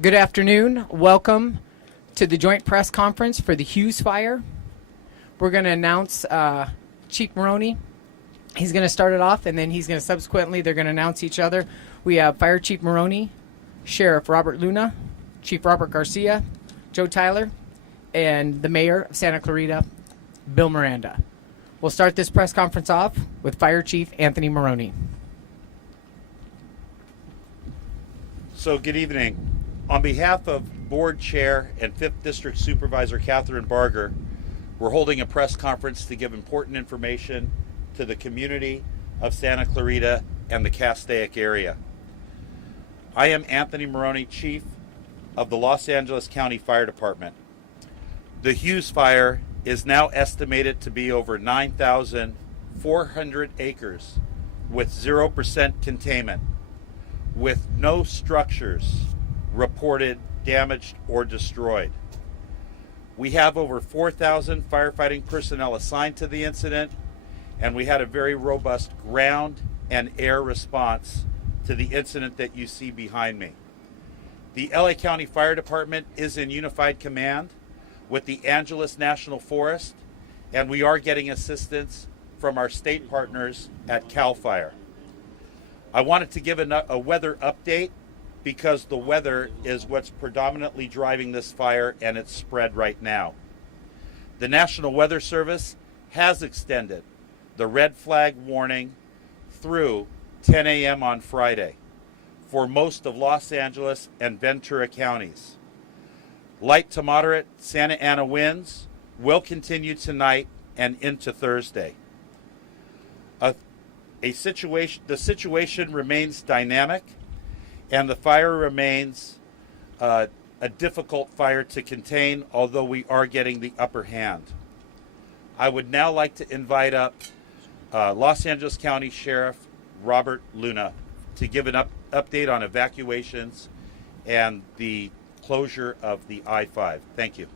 Good afternoon. Welcome to the joint press conference for the Hughes Fire. We're going to announce Chief Maroney. He's going to start it off, and then he's going to subsequently, they're going to announce each other. We have Fire Chief Maroney, Sheriff Robert Luna, Chief Robert Garcia, Joe Tyler, and the Mayor of Santa Clarita, Bill Miranda. We'll start this press conference off with Fire Chief Anthony Maroney. So good evening. On behalf of Board Chair and 5th District Supervisor Catherine Barger, we're holding a press conference to give important information to the community of Santa Clarita and the Castaic area. I am Anthony Maroney, Chief of the Los Angeles County Fire Department. The Hughes Fire is now estimated to be over 9,400 acres with 0% containment, with no structures reported damaged or destroyed. We have over 4,000 firefighting personnel assigned to the incident, and we had a very robust ground and air response to the incident that you see behind me. The LA County Fire Department is in unified command with the Angeles National Forest, and we are getting assistance from our state partners at CalFire. I wanted to give a weather update because the weather is what's predominantly driving this fire and its spread right now. The National Weather Service has extended the red flag warning through 10 a.m. on Friday for most of Los Angeles and Ventura counties. Light to moderate Santa Ana winds will continue tonight and into Thursday. The situation remains dynamic, and the fire remains a difficult fire to contain, although we are getting the upper hand. I would now like to invite up Los Angeles County Sheriff Robert Luna to give an update on evacuations and the closure of the I-5. Thank you.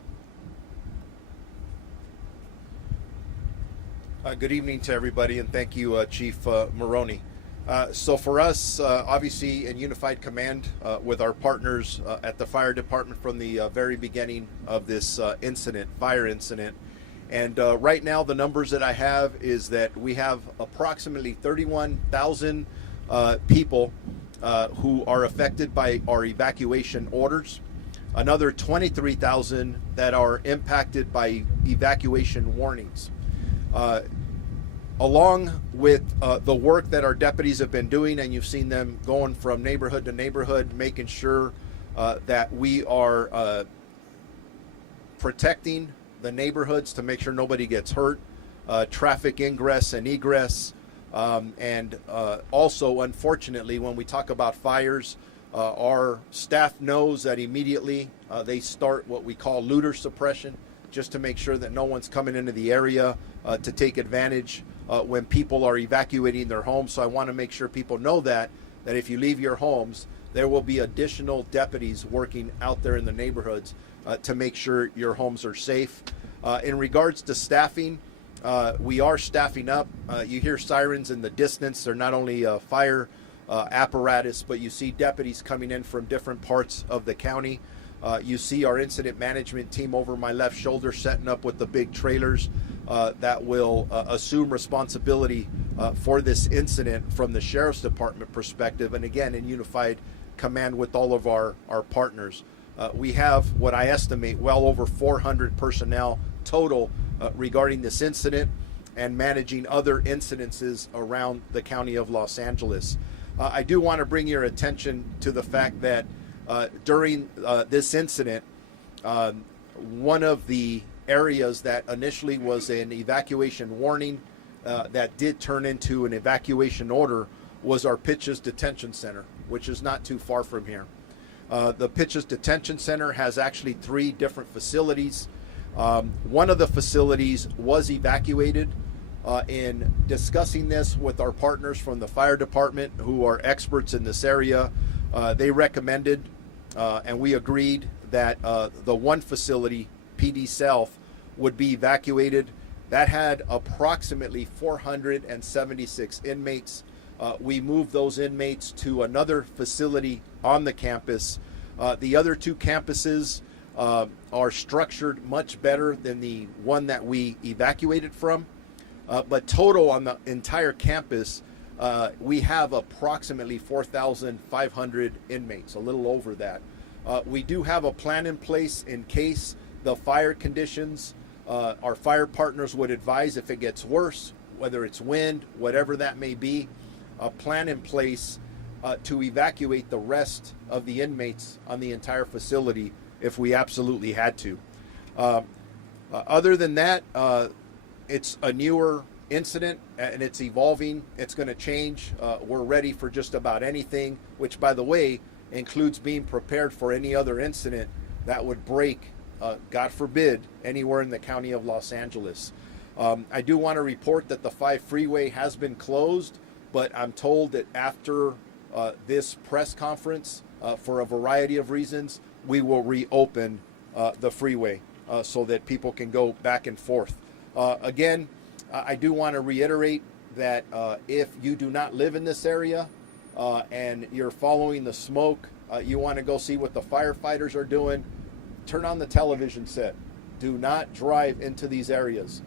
Good evening to everybody, and thank you, Chief Maroney. So for us, obviously in unified command with our partners at the fire department from the very beginning of this fire incident. And right now the numbers that I have is that we have approximately 31,000 people who are affected by our evacuation orders. Another 23,000 that are impacted by evacuation warnings. Along with the work that our deputies have been doing, and you've seen them going from neighborhood to neighborhood, making sure that we are protecting the neighborhoods to make sure nobody gets hurt, traffic ingress and egress, and also, unfortunately, when we talk about fires, our staff knows that immediately they start what we call looter suppression, just to make sure that no one's coming into the area to take advantage when people are evacuating their homes. So I want to make sure people know that if you leave your homes, there will be additional deputies working out there in the neighborhoods to make sure your homes are safe. In regards to staffing, we are staffing up. You hear sirens in the distance. They're not only fire apparatus, but you see deputies coming in from different parts of the county. You see our incident management team over my left shoulder setting up with the big trailers that will assume responsibility for this incident from the Sheriff's Department perspective, and again in unified command with all of our partners. We have what I estimate well over 400 personnel total regarding this incident and managing other incidences around the county of Los Angeles. I do want to bring your attention to the fact that during this incident, one of the areas that initially was an evacuation warning that did turn into an evacuation order was our Pitches Detention Center, which is not too far from here. The Pitches Detention Center has actually 3 different facilities. One of the facilities was evacuated. In discussing this with our partners from the fire department who are experts in this area, they recommended and we agreed that the one facility, PD South, would be evacuated. That had approximately 476 inmates. We moved those inmates to another facility on the campus The other two campuses are structured much better than the one that we evacuated from. But total on the entire campus, we have approximately 4,500 inmates, a little over that. We do have a plan in place in case the fire conditions, our fire partners would advise if it gets worse, whether it's wind, whatever that may be, a plan in place to evacuate the rest of the inmates on the entire facility if we absolutely had to. Other than that, it's a newer incident and it's evolving. It's going to change. We're ready for just about anything, which, by the way, includes being prepared for any other incident that would break, God forbid, anywhere in the county of Los Angeles. I do want to report that the 5 freeway has been closed, but I'm told that after this press conference, for a variety of reasons, we will reopen the freeway so that people can go back and forth. Again, I do want to reiterate that if you do not live in this area and you're following the smoke, you want to go see what the firefighters are doing, turn on the television set. Do not drive into these areas.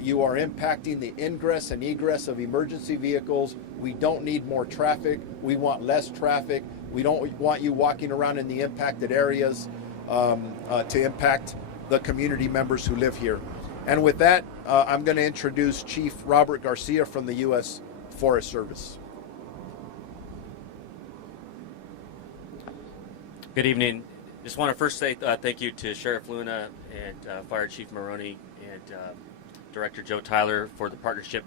You are impacting the ingress and egress of emergency vehicles. We don't need more traffic. We want less traffic. We don't want you walking around in the impacted areas to impact the community members who live here. And with that, I'm going to introduce Chief Robert Garcia from the U.S. Forest Service. Good evening. Just want to first say thank you to Sheriff Luna and Fire Chief Maroney and Director Joe Tyler for the partnership.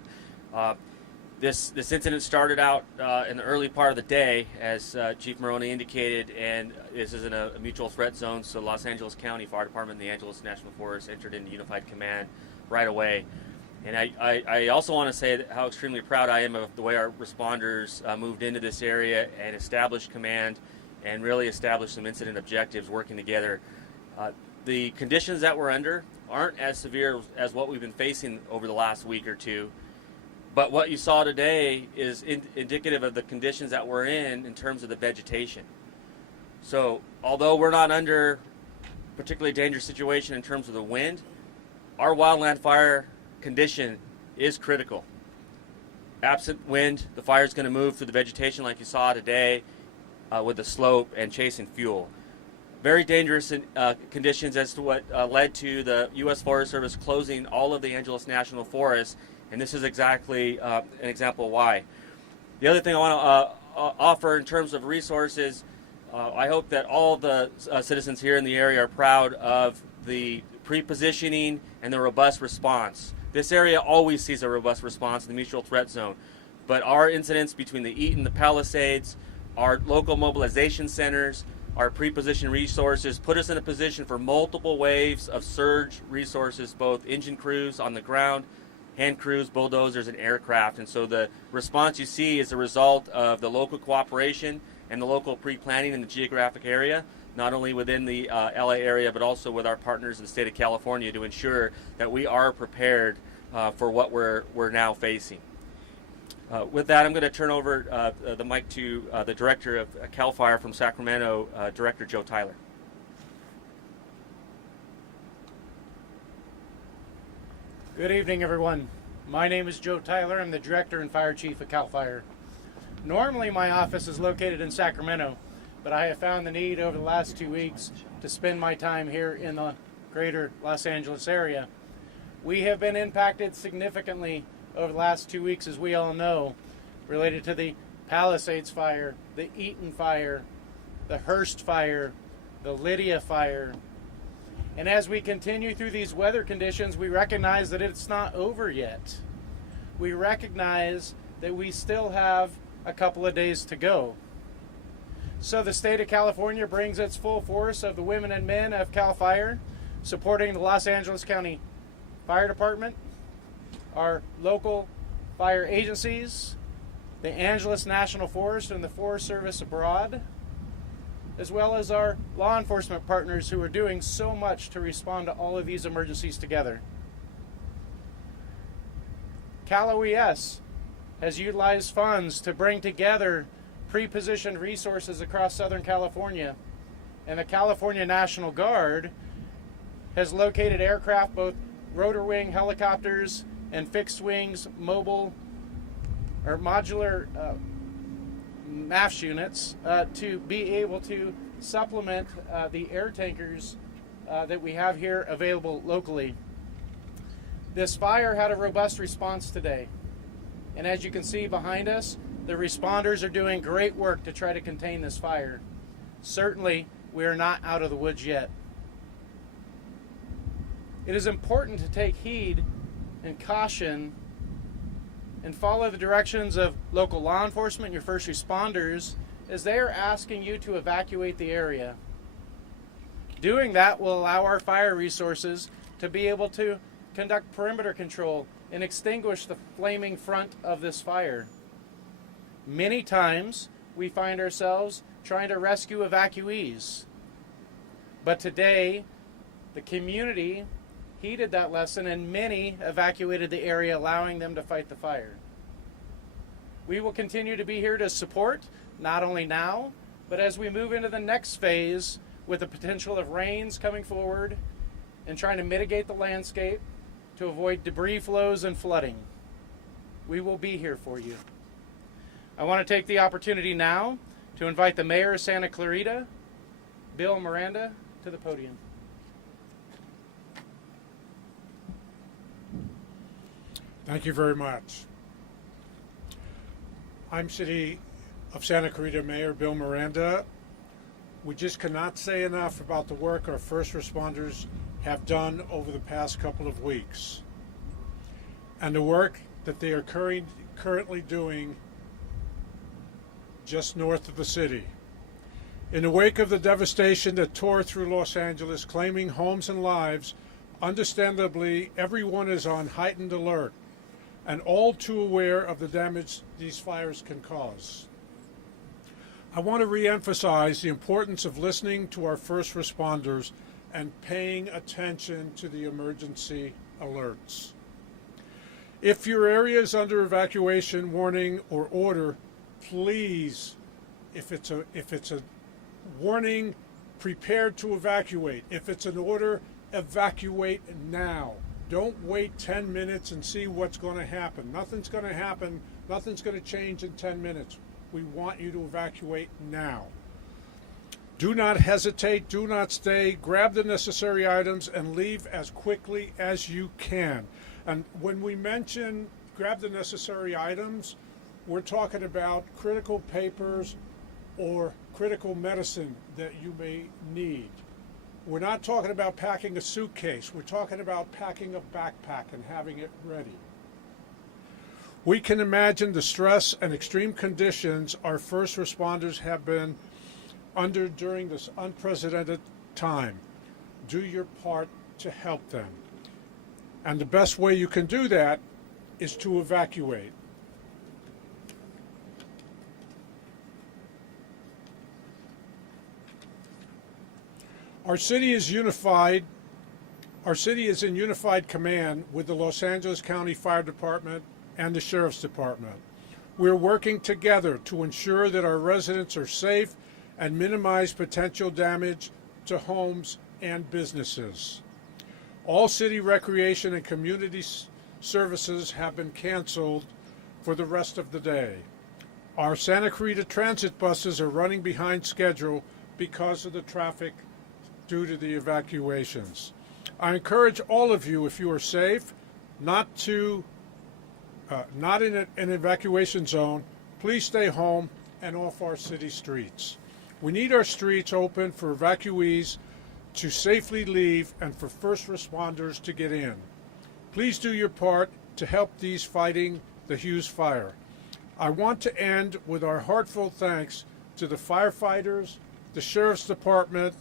This incident started out in the early part of the day, as Chief Maroney indicated, and this is in a mutual threat zone, so Los Angeles County Fire Department and the Angeles National Forest entered into unified command right away. And I also want to say how extremely proud I am of the way our responders moved into this area and established command and really established some incident objectives working together. The conditions that we're under aren't as severe as what we've been facing over the last week or two. But what you saw today is indicative of the conditions that we're in terms of the vegetation. So although we're not under a particularly dangerous situation in terms of the wind, our wildland fire condition is critical. Absent wind, the fire is going to move through the vegetation like you saw today with the slope and chasing fuel. Very dangerous conditions as to what led to the U.S. Forest Service closing all of the Angeles National Forest. And this is exactly an example why. The other thing I want to offer in terms of resources, I hope that all the citizens here in the area are proud of the pre-positioning and the robust response. This area always sees a robust response in the mutual threat zone. But our incidents between the Eaton, the Palisades, our local mobilization centers, our pre-positioned resources put us in a position for multiple waves of surge resources, both engine crews on the ground, hand crews, bulldozers, and aircraft. And so the response you see is a result of the local cooperation and the local pre-planning in the geographic area, not only within the LA area, but also with our partners in the state of California to ensure that we are prepared for what we're now facing. With that, I'm going to turn over the mic to the director of CalFire from Sacramento, Director Joe Tyler. Good evening, everyone. My name is Joe Tyler. I'm the Director and Fire Chief of CalFire. Normally, my office is located in Sacramento, but I have found the need over the last 2 weeks to spend my time here in the greater Los Angeles area. We have been impacted significantly over the last 2 weeks, as we all know, related to the Palisades fire, the Eaton fire, the Hearst fire, the Lydia fire. And as we continue through these weather conditions, we recognize that it's not over yet. We recognize that we still have a couple of days to go. So the state of California brings its full force of the women and men of CalFire, supporting the Los Angeles County Fire Department, our local fire agencies, the Angeles National Forest and the Forest Service abroad, as well as our law enforcement partners who are doing so much to respond to all of these emergencies together. CalOES has utilized funds to bring together pre-positioned resources across Southern California And the California National Guard has located aircraft, both rotor wing helicopters and fixed wings, mobile or modular MAFS units to be able to supplement the air tankers that we have here available locally. This fire had a robust response today. And as you can see behind us, the responders are doing great work to try to contain this fire. Certainly, we are not out of the woods yet. It is important to take heed and caution and follow the directions of local law enforcement, your first responders, as they are asking you to evacuate the area. Doing that will allow our fire resources to be able to conduct perimeter control and extinguish the flaming front of this fire. Many times we find ourselves trying to rescue evacuees. But today, the community heeded that lesson and many evacuated the area, allowing them to fight the fire. We will continue to be here to support, not only now, but as we move into the next phase with the potential of rains coming forward and trying to mitigate the landscape to avoid debris flows and flooding. We will be here for you. I want to take the opportunity now to invite the Mayor of Santa Clarita, Bill Miranda, to the podium. Thank you very much. I'm City of Santa Clarita Mayor Bill Miranda. We just cannot say enough about the work our first responders have done over the past couple of weeks and the work that they are currently doing just north of the city. In the wake of the devastation that tore through Los Angeles, claiming homes and lives, understandably, everyone is on heightened alert and all too aware of the damage these fires can cause. I want to re-emphasize the importance of listening to our first responders and paying attention to the emergency alerts. If your area is under evacuation warning or order, please, if it's a warning, prepare to evacuate. If it's an order, evacuate now. Don't wait 10 minutes and see what's going to happen. Nothing's going to happen. Nothing's going to change in 10 minutes. We want you to evacuate now. Do not hesitate. Do not stay. Grab the necessary items and leave as quickly as you can. And when we mention grab the necessary items, we're talking about critical papers or critical medicine that you may need. We're not talking about packing a suitcase. We're talking about packing a backpack and having it ready. We can imagine the stress and extreme conditions our first responders have been under during this unprecedented time. Do your part to help them. And the best way you can do that is to evacuate. Our city is unified. Our city is in unified command with the Los Angeles County Fire Department and the Sheriff's Department. We're working together to ensure that our residents are safe and minimize potential damage to homes and businesses. All city recreation and community services have been canceled for the rest of the day. Our Santa Clarita transit buses are running behind schedule because of the traffic due to the evacuations. I encourage all of you, if you are safe, not in an evacuation zone, please stay home and off our city streets. We need our streets open for evacuees to safely leave and for first responders to get in. Please do your part to help these fighting the Hughes Fire. I want to end with our heartfelt thanks to the firefighters, the Sheriff's Department,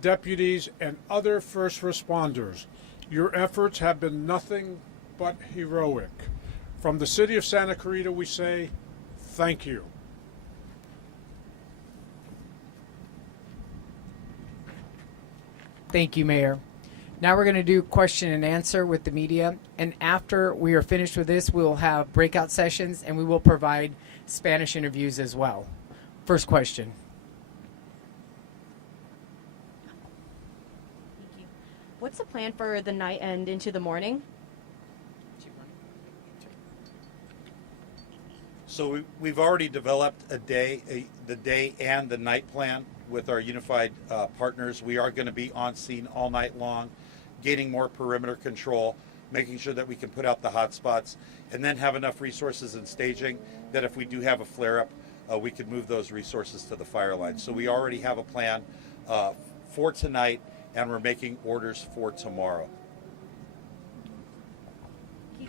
deputies, and other first responders. Your efforts have been nothing but heroic. From the city of Santa Clarita, we say thank you. Thank you, Mayor. Now we're going to do question and answer with the media. And after we are finished with this, we will have breakout sessions and we will provide Spanish interviews as well. First question. What's the plan for the night and into the morning? So we've already developed the day and the night plan with our unified partners. We are going to be on scene all night long, gaining more perimeter control, making sure that we can put out the hot spots, and then have enough resources and staging that if we do have a flare-up, we can move those resources to the fire line. So we already have a plan for tonight, and we're making orders for tomorrow. Can you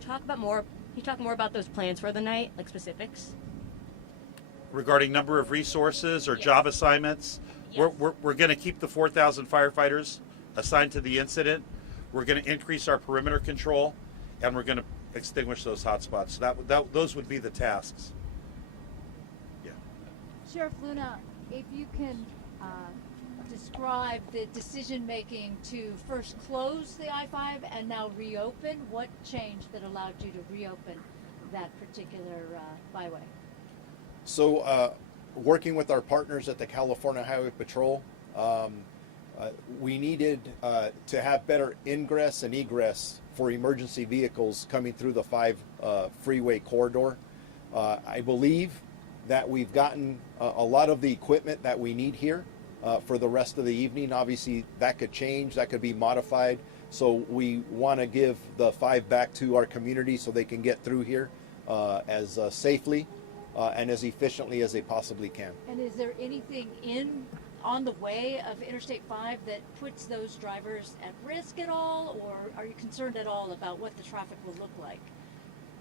talk more about those plans for the night, like specifics? Regarding number of resources or Yes. job assignments, Yes. we're going to keep the 4,000 firefighters assigned to the incident. We're going to increase our perimeter control, and we're going to extinguish those hot spots. So those would be the tasks. Yeah. Sheriff Luna, if you can describe the decision making to first close the I-5 and now reopen, what changed that allowed you to reopen that particular byway? So, working with our partners at the California Highway Patrol, we needed to have better ingress and egress for emergency vehicles coming through the 5 freeway corridor. I believe that we've gotten a lot of the equipment that we need here for the rest of the evening. Obviously, that could change, that could be modified. So we want to give the 5 back to our community so they can get through here as safely and as efficiently as they possibly can. And is there anything on the way of Interstate 5 that puts those drivers at risk at all, or are you concerned at all about what the traffic will look like?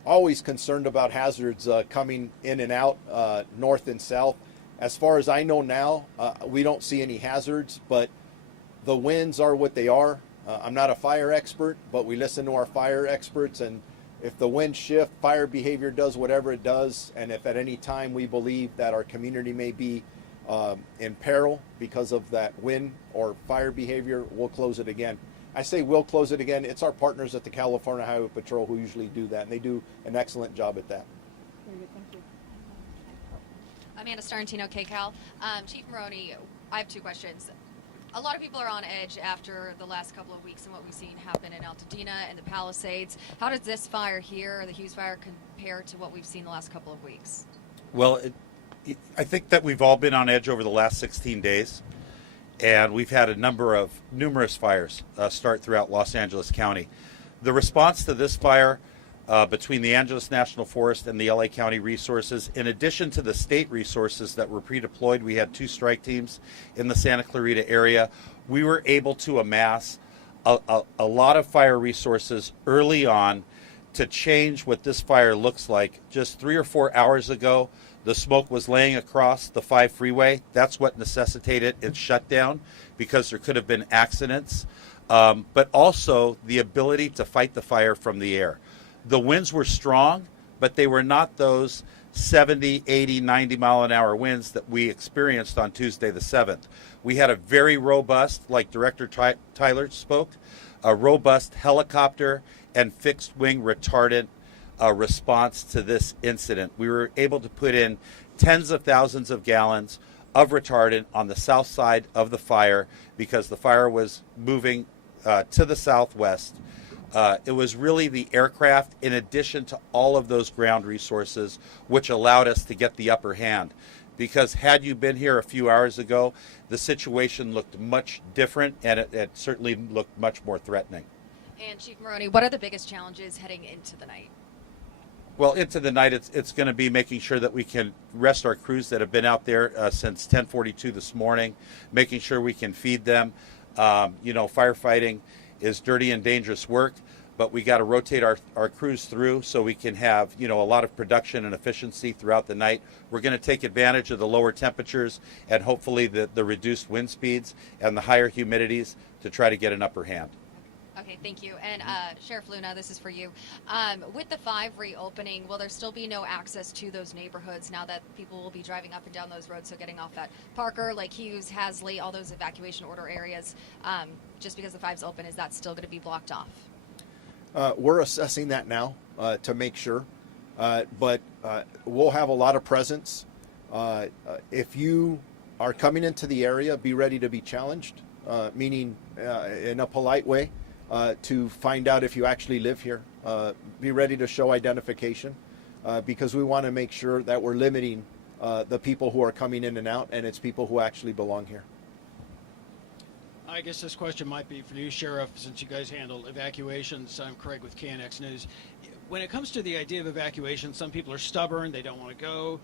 Always concerned about hazards coming in and out, north and south. As far as I know now, we don't see any hazards, but the winds are what they are. I'm not a fire expert, but we listen to our fire experts, and if the winds shift, fire behavior does whatever it does, and if at any time we believe that our community may be in peril because of that wind or fire behavior, we'll close it again. I say we'll close it again. It's our partners at the California Highway Patrol who usually do that, and they do an excellent job at that. Very good, thank you. Amanda Starantino, KCAL. Chief Maroney, I have 2 questions. A lot of people are on edge after the last couple of weeks and what we've seen happen in Altadena and the Palisades. How does this fire here, or the Hughes Fire, compare to what we've seen the last couple of weeks? Well, I think that we've all been on edge over the last 16 days, and we've had numerous fires start throughout Los Angeles County. The response to this fire between the Angeles National Forest and the LA County resources, in addition to the state resources that were pre-deployed, we had 2 strike teams in the Santa Clarita area. We were able to amass a lot of fire resources early on to change what this fire looks like. Just 3 or 4 hours ago, the smoke was laying across the 5 freeway. That's what necessitated its shutdown, because there could have been accidents, but also the ability to fight the fire from the air. The winds were strong, but they were not those 70, 80, 90 mile an hour winds that we experienced on Tuesday the 7th. We had a very robust, like Director Tyler spoke, a robust helicopter and fixed wing retardant response to this incident. We were able to put in tens of thousands of gallons of retardant on the south side of the fire because the fire was moving to the southwest. It was really the aircraft, in addition to all of those ground resources, which allowed us to get the upper hand. Because had you been here a few hours ago, the situation looked much different, and it certainly looked much more threatening. And Chief Maroney, what are the biggest challenges heading into the night? Well, into the night, it's going to be making sure that we can rest our crews that have been out there since 10:42 this morning, making sure we can feed them. Firefighting is dirty and dangerous work, but we got to rotate our crews through so we can have, a lot of production and efficiency throughout the night. We're going to take advantage of the lower temperatures and hopefully the reduced wind speeds and the higher humidities to try to get an upper hand. Okay, thank you. And Sheriff Luna, this is for you. With the 5 reopening, will there still be no access to those neighborhoods now that people will be driving up and down those roads? So getting off at Parker, Lake Hughes, Hasley, all those evacuation order areas, just because the 5's open, is that still going to be blocked off? We're assessing that now to make sure, but we'll have a lot of presence. If you are coming into the area, be ready to be challenged. meaning in a polite way, to find out if you actually live here. Be ready to show identification because we want to make sure that we're limiting the people who are coming in and out, and it's people who actually belong here. I guess this question might be for you, Sheriff, since you guys handle evacuations. I'm Craig with KNX News. When it comes to the idea of evacuation, some people are stubborn, they don't want to go.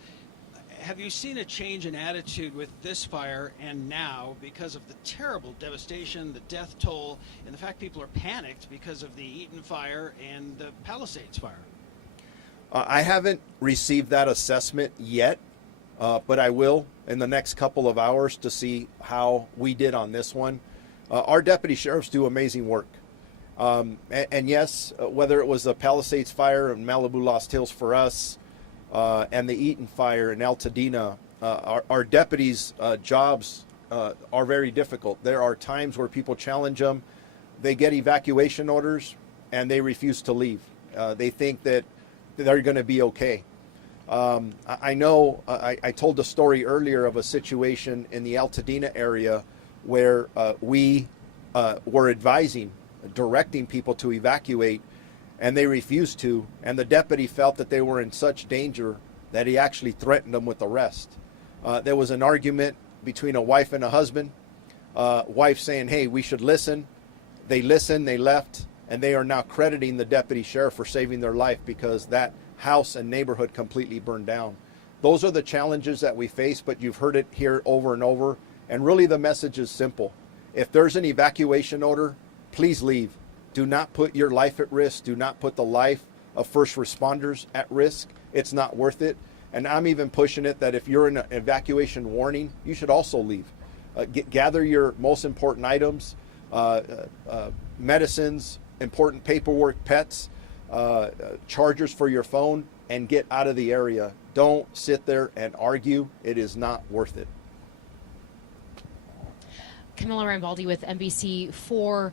Have you seen a change in attitude with this fire and now because of the terrible devastation, the death toll, and the fact people are panicked because of the Eaton fire and the Palisades fire? I haven't received that assessment yet, but I will in the next couple of hours to see how we did on this one. Our deputy sheriffs do amazing work. And yes, whether it was the Palisades fire in Malibu Lost Hills for us and the Eaton fire in Altadena, our deputies' jobs are very difficult. There are times where people challenge them. They get evacuation orders and they refuse to leave. They think that they're going to be okay. I know I told a story earlier of a situation in the Altadena area where we were directing people to evacuate, and they refused to, and the deputy felt that they were in such danger that he actually threatened them with arrest. There was an argument between a wife and a husband, wife saying, hey, we should listen. They listened, they left, and they are now crediting the deputy sheriff for saving their life because that house and neighborhood completely burned down. Those are the challenges that we face, but you've heard it here over and over. And really the message is simple. If there's an evacuation order, please leave. Do not put your life at risk. Do not put the life of first responders at risk. It's not worth it. And I'm even pushing it that if you're in an evacuation warning, you should also leave. Gather your most important items, medicines, important paperwork, pets, chargers for your phone, and get out of the area. Don't sit there and argue. It is not worth it. Camilla Rambaldi with NBC4.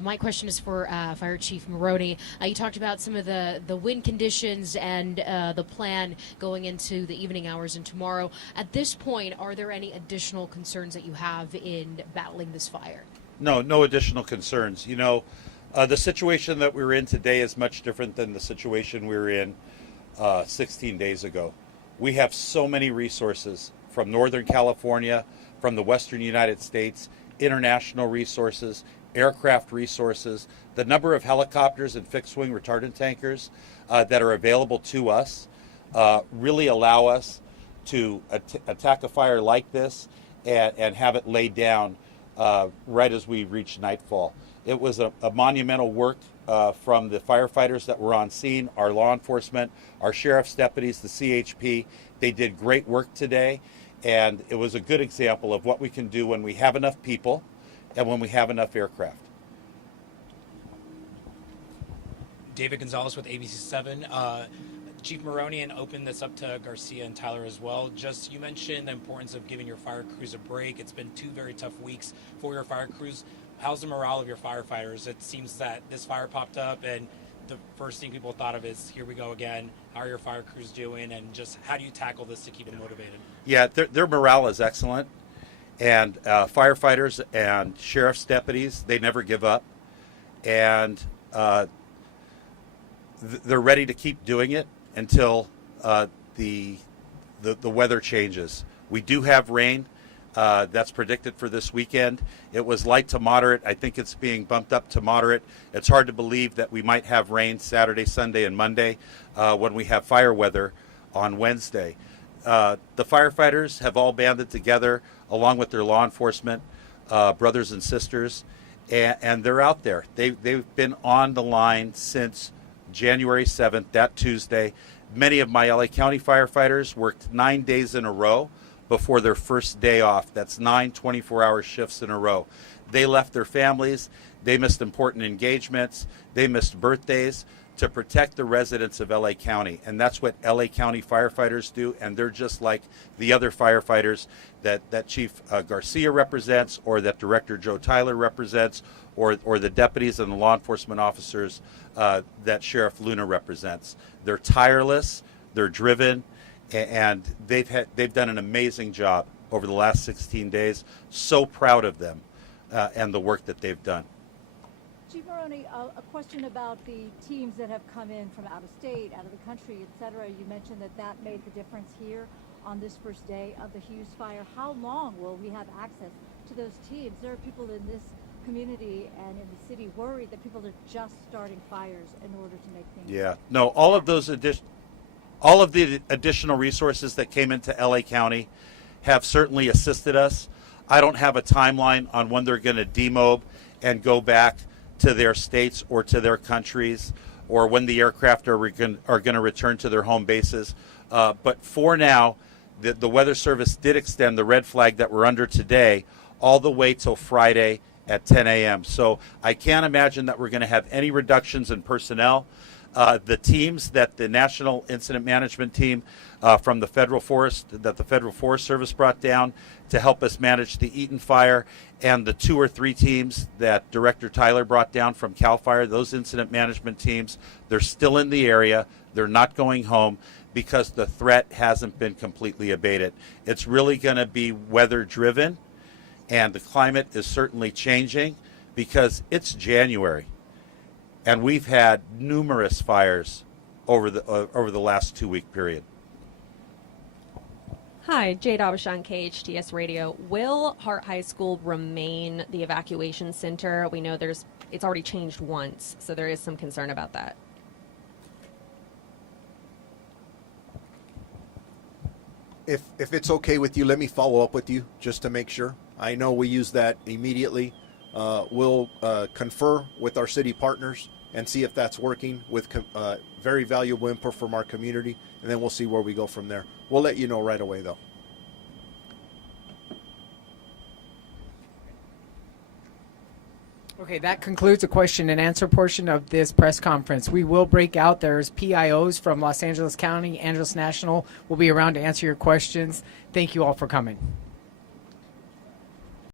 My question is for Fire Chief Maroney. You talked about some of the wind conditions and the plan going into the evening hours and tomorrow. At this point, are there any additional concerns that you have in battling this fire? No additional concerns. You know, the situation that we're in today is much different than the situation we were in 16 days ago. We have so many resources from Northern California, from the Western United States, international resources, aircraft resources, the number of helicopters and fixed-wing retardant tankers that are available to us really allow us to attack a fire like this and have it laid down right as we reach nightfall. It was a monumental work from the firefighters that were on scene, our law enforcement, our sheriff's deputies, the CHP. They did great work today. And it was a good example of what we can do when we have enough people and when we have enough aircraft. David Gonzalez with ABC7. Chief Maroney, and open this up to Garcia and Tyler as well. Just, you mentioned the importance of giving your fire crews a break. It's been 2 very tough weeks for your fire crews. How's the morale of your firefighters? It seems that this fire popped up and the first thing people thought of is, here we go again. How are your fire crews doing? And just how do you tackle this to keep them motivated? Yeah, their morale is excellent. And firefighters and sheriff's deputies, they never give up. And they're ready to keep doing it until the weather changes. We do have rain. That's predicted for this weekend. It was light to moderate. I think it's being bumped up to moderate. It's hard to believe that we might have rain Saturday, Sunday, and Monday when we have fire weather on Wednesday. The firefighters have all banded together along with their law enforcement brothers and sisters, and they're out there. They've been on the line since January 7th, that Tuesday. Many of my LA County firefighters worked 9 days in a row before their first day off. That's 9 24-hour shifts in a row. They left their families. They missed important engagements. They missed birthdays to protect the residents of LA County. And that's what LA County firefighters do. And they're just like the other firefighters that Chief Garcia represents, or that Director Joe Tyler represents, or the deputies and the law enforcement officers that Sheriff Luna represents. They're tireless. They're driven. And they've done an amazing job over the last 16 days. So proud of them. and the work that they've done. Chief Maroney, a question about the teams that have come in from out of state, out of the country, et cetera. You mentioned that made the difference here on this first day of the Hughes Fire. How long will we have access to those teams? There are people in this community and in the city worried that people are just starting fires in order to make things. Yeah, no, all of the additional resources that came into LA County have certainly assisted us. I don't have a timeline on when they're going to demob and go back to their states or to their countries, or when the aircraft are going to return to their home bases. But for now, the Weather Service did extend the red flag that we're under today all the way till Friday at 10 a.m. So I can't imagine that we're going to have any reductions in personnel. The teams that the National Incident Management Team from the Federal Forest Service brought down to help us manage the Eaton fire, and the 2 or 3 teams that Director Tyler brought down from CalFire, those incident management teams, they're still in the area. They're not going home because the threat hasn't been completely abated. It's really going to be weather driven, and the climate is certainly changing because it's January. And we've had numerous fires over the last 2-week period. Hi, Jade Abashan, KHTS Radio. Will Hart High School remain the evacuation center? We know it's already changed once, so there is some concern about that. If it's okay with you, let me follow up with you just to make sure. I know we use that immediately. We'll confer with our city partners and see if that's working with very valuable input from our community, and then we'll see where we go from there. We'll let you know right away, though. Okay, that concludes the question and answer portion of this press conference. We will break out. There's PIOs from Los Angeles County, Angeles National will be around to answer your questions. Thank you all for coming.